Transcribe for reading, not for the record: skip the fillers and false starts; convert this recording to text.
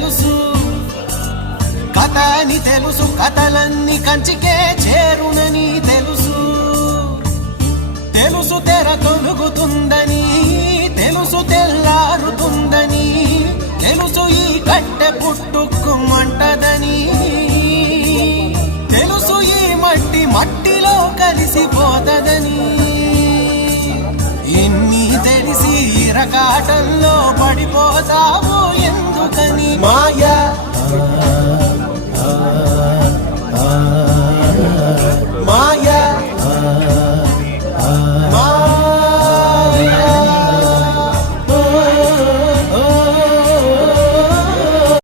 తెలుసు, కథ అని తెలుసు, కథలన్నీ కంచికే చేరునని తెలుసు. తెలుసు తెర తొలుగుతుందని, తెలుసు తెల్లారుతుందని, తెలుసు ఈ కట్టె పుట్టుకుమంటదని, తెలుసు ఈ మట్టి మట్టిలో కలిసిపోతదని. ఎన్ని తెలిసి ఇరకాటంలో పడిపోతావు ఎందుకని? మాయా